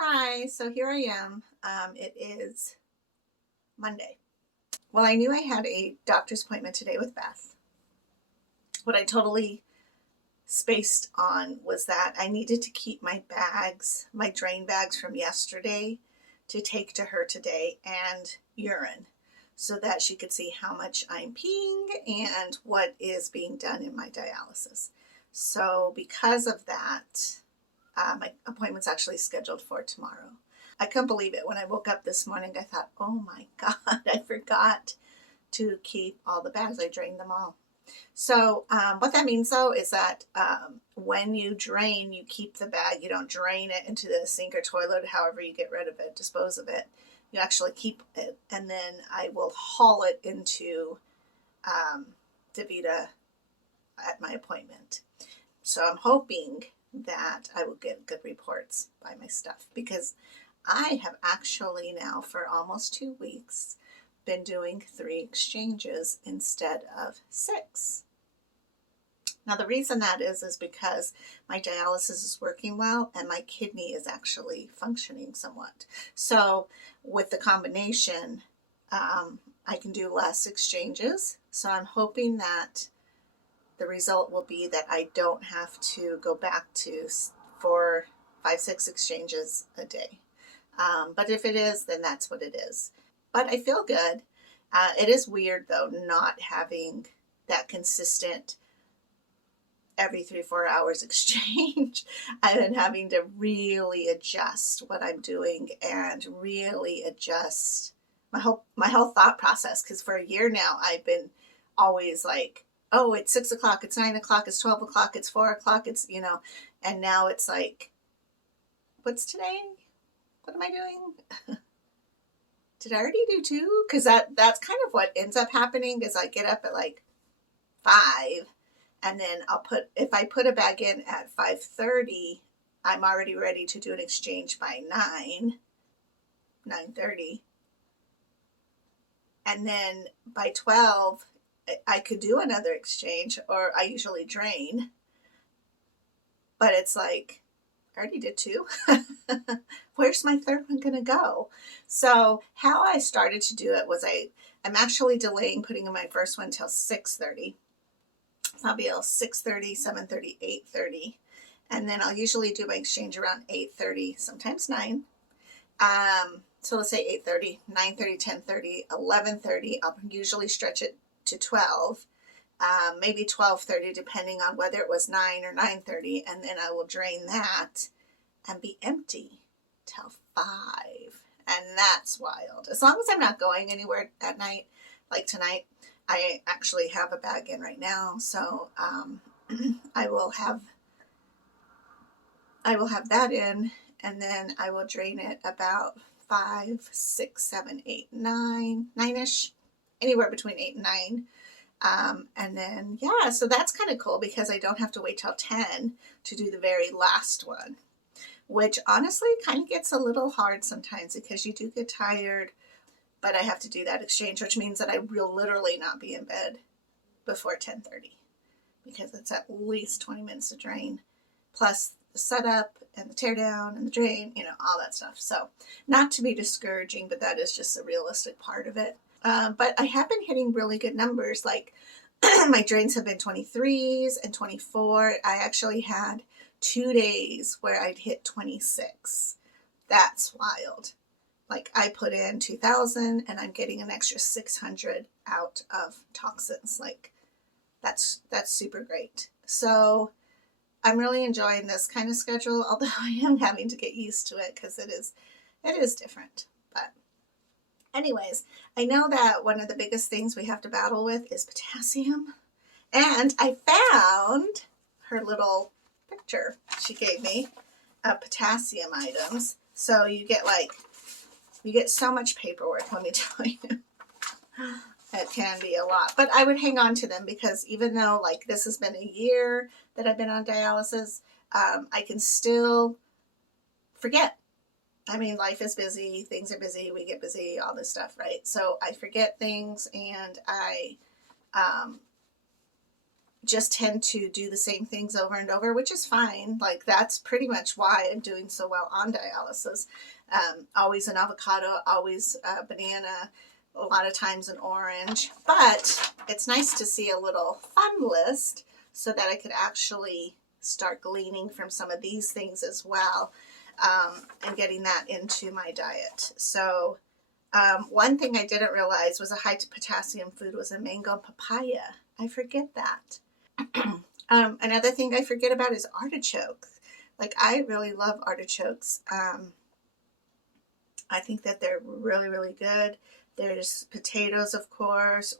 Hi, so here I am. It is Monday. Well, I knew I had a doctor's appointment today with Beth. What I totally spaced on was that I needed to keep my bags, my drain bags from yesterday, to take to her today, and urine, so that she could see how much I'm peeing and what is being done in my dialysis. So, because of that, my appointment's actually scheduled for tomorrow. I couldn't believe it. When I woke up this morning, I thought, oh my God, I forgot to keep all the bags. I drained them all. So what that means, though, is that when you drain, you keep the bag. You don't drain it into the sink or toilet, however you get rid of it, dispose of it. You actually keep it, and then I will haul it into DaVita at my appointment. So I'm hoping that I will get good reports by my stuff, because I have actually now for almost 2 weeks been doing 3 exchanges instead of 6. Now the reason that is because my dialysis is working well and my kidney is actually functioning somewhat. So with the combination, I can do less exchanges. So I'm hoping that the result will be that I don't have to go back to 4, 5, 6 exchanges a day. But if it is, then that's what it is. But I feel good. It is weird, though, not having that consistent every 3, 4 hours exchange. I've been having to really adjust what I'm doing and really adjust my whole thought process. Because for a year now, I've been always like, oh, it's 6 o'clock, it's 9 o'clock, it's 12 o'clock, it's 4 o'clock, it's, and now it's like, what's today? What am I doing? Did I already do 2? Because that's kind of what ends up happening is I get up at like 5, and then if I put a bag in at 5:30, I'm already ready to do an exchange by 9:30. And then by 12, I could do another exchange, or I usually drain. But it's like, I already did 2. Where's my third one going to go? So how I started to do it was I'm actually delaying putting in my first one till 6:30. So I'll be able 6:30, 7:30, 8:30. And then I'll usually do my exchange around 8:30, sometimes 9. So let's say 8:30, 9:30, 10:30, 11:30. I'll usually stretch it to 12. Maybe 12:30, depending on whether it was 9 or 9:30. And then I will drain that and be empty till 5. And that's wild. As long as I'm not going anywhere at night, like tonight, I actually have a bag in right now. So I will have that in, and then I will drain it about 5, 6, 7, 8, 9, 9-ish, anywhere between 8 and 9. And then, yeah, so that's kind of cool because I don't have to wait till 10 to do the very last one, which honestly kind of gets a little hard sometimes because you do get tired, but I have to do that exchange, which means that I will literally not be in bed before 10:30 because it's at least 20 minutes to drain, plus the setup and the tear down and the drain, all that stuff. So not to be discouraging, but that is just a realistic part of it. But I have been hitting really good numbers. Like my drains have been 23s and 24. I actually had 2 days where I'd hit 26. That's wild. Like I put in 2,000 and I'm getting an extra 600 out of toxins. Like that's super great. So I'm really enjoying this kind of schedule, although I am having to get used to it because it is different. But anyways, I know that one of the biggest things we have to battle with is potassium. And I found her little picture she gave me of potassium items. So you get so much paperwork, let me tell you. It can be a lot. But I would hang on to them because even though like this has been a year that I've been on dialysis, I can still forget. I mean, life is busy, things are busy, we get busy, all this stuff, right? So I forget things, and I just tend to do the same things over and over, which is fine. Like, that's pretty much why I'm doing so well on dialysis. Always an avocado, always a banana, a lot of times an orange. But it's nice to see a little fun list so that I could actually start gleaning from some of these things as well, and getting that into my diet. So one thing I didn't realize was a high potassium food was a mango and papaya. I forget that. Another thing I forget about is artichokes. Like, I really love artichokes. I think that they're really, really good. There's potatoes, of course,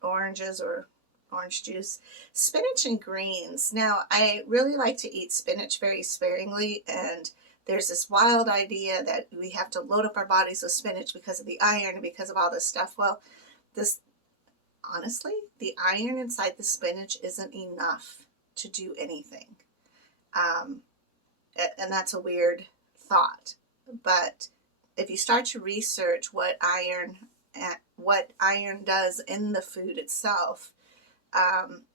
oranges or orange juice, spinach and greens. Now, I really like to eat spinach very sparingly, and there's this wild idea that we have to load up our bodies with spinach because of the iron and because of all this stuff. Well, honestly, the iron inside the spinach isn't enough to do anything. And that's a weird thought. But if you start to research what iron does in the food itself,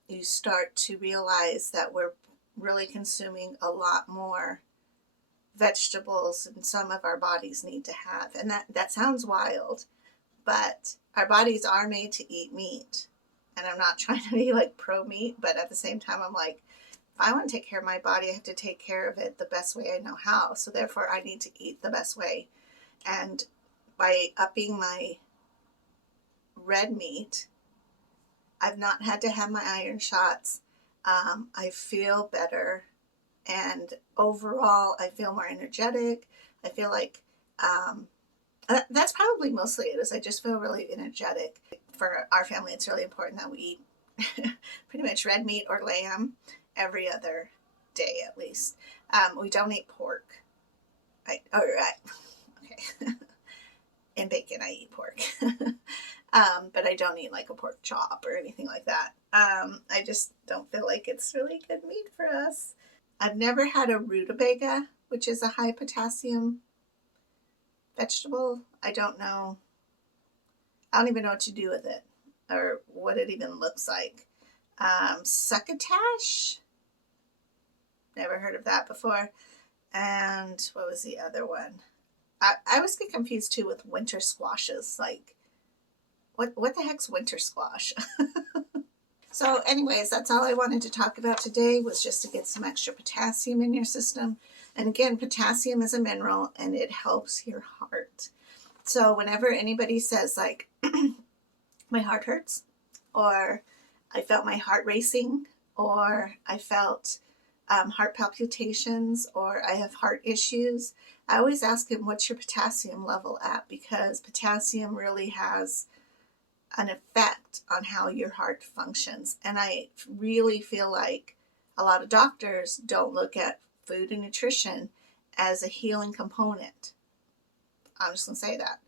you start to realize that we're really consuming a lot more vegetables than some of our bodies need to have. And that sounds wild, but our bodies are made to eat meat. And I'm not trying to be like pro meat, but at the same time, I'm like, if I want to take care of my body, I have to take care of it the best way I know how. So therefore, I need to eat the best way. And by upping my red meat, I've not had to have my iron shots. I feel better. And overall, I feel more energetic. I feel like that's probably mostly it, is I just feel really energetic. For our family, it's really important that we eat pretty much red meat or lamb every other day at least. We don't eat pork. Okay. And bacon, I eat pork. But I don't eat like a pork chop or anything like that. I just don't feel like it's really good meat for us. I've never had a rutabaga, which is a high potassium vegetable. I don't know. I don't even know what to do with it or what it even looks like. Succotash. Never heard of that before. And what was the other one? I always get confused too with winter squashes. Like, what the heck's winter squash? So anyways, that's all I wanted to talk about today, was just to get some extra potassium in your system. And again, potassium is a mineral and it helps your heart. So whenever anybody says like, my heart hurts, or I felt my heart racing, or I felt heart palpitations, or I have heart issues, I always ask them, what's your potassium level at? Because potassium really has an effect on how your heart functions. And I really feel like a lot of doctors don't look at food and nutrition as a healing component. I'm just going to say that.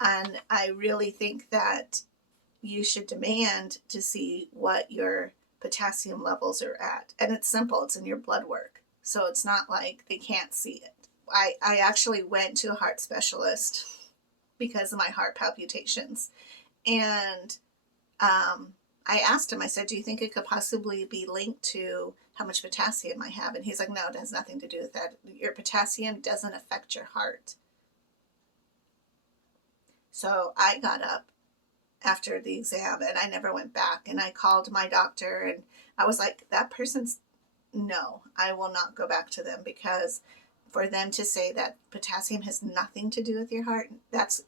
And I really think that you should demand to see what your potassium levels are at. And it's simple. It's in your blood work. So it's not like they can't see it. I actually went to a heart specialist because of my heart palpitations. And I asked him, I said, do you think it could possibly be linked to how much potassium I have? And he's like, no, it has nothing to do with that. Your potassium doesn't affect your heart. So I got up after the exam and I never went back. And I called my doctor and I was like, no, I will not go back to them, because for them to say that potassium has nothing to do with your heart, that's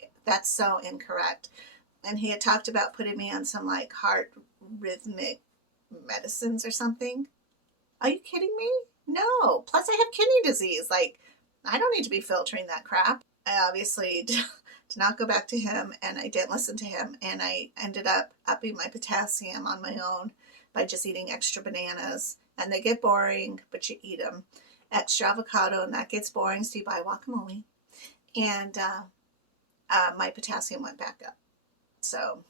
so incorrect. And he had talked about putting me on some like heart rhythmic medicines or something. Are you kidding me? No. Plus I have kidney disease. Like, I don't need to be filtering that crap. I obviously did not go back to him, and I didn't listen to him, and I ended up upping my potassium on my own by just eating extra bananas. And they get boring, but you eat them. Extra avocado, and that gets boring, so you buy guacamole. And my potassium went back up. So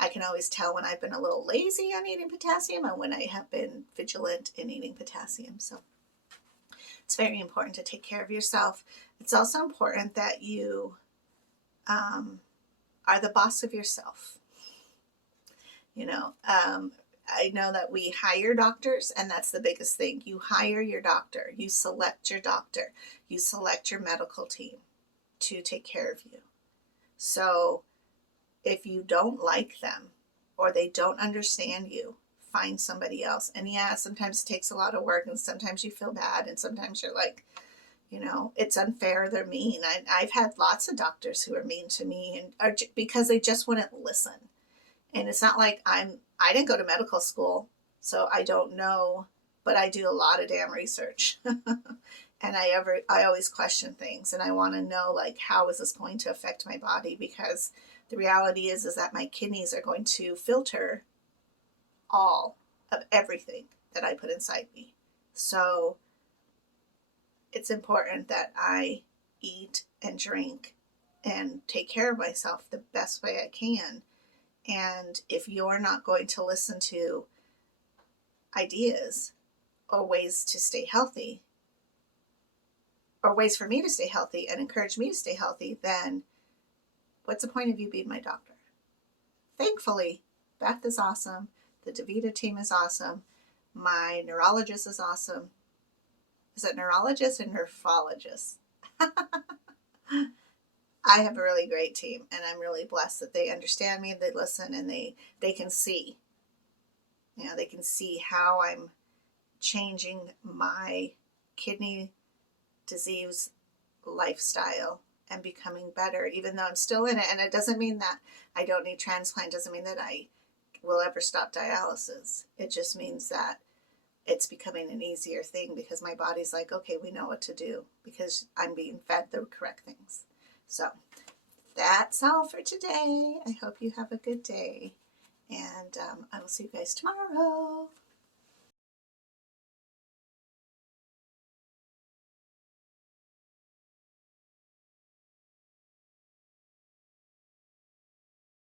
I can always tell when I've been a little lazy on eating potassium and when I have been vigilant in eating potassium. So it's very important to take care of yourself. It's also important that you are the boss of yourself. You know, I know that we hire doctors, and that's the biggest thing. You hire your doctor, you select your doctor, you select your medical team to take care of you. So if you don't like them or they don't understand you, find somebody else. And yeah, sometimes it takes a lot of work, and sometimes you feel bad, and sometimes you're like, you know, it's unfair, they're mean. I've had lots of doctors who are mean to me, and because they just wouldn't listen. And it's not like I didn't go to medical school, so I don't know, but I do a lot of damn research. And I always question things, and I want to know, like, how is this going to affect my body? Because the reality is that my kidneys are going to filter all of everything that I put inside me. So it's important that I eat and drink and take care of myself the best way I can. And if you're not going to listen to ideas or ways to stay healthy, or ways for me to stay healthy and encourage me to stay healthy, then what's the point of you being my doctor? Thankfully, Beth is awesome. The DaVita team is awesome. My neurologist is awesome. Is it neurologist or nephrologist? I have a really great team, and I'm really blessed that they understand me, they listen, and they can see. You know, they can see how I'm changing my kidney disease lifestyle and becoming better, even though I'm still in it. And it doesn't mean that I don't need transplant. It doesn't mean that I will ever stop dialysis. It just means that it's becoming an easier thing because my body's like, okay, we know what to do because I'm being fed the correct things. So that's all for today. I hope you have a good day, and I will see you guys tomorrow.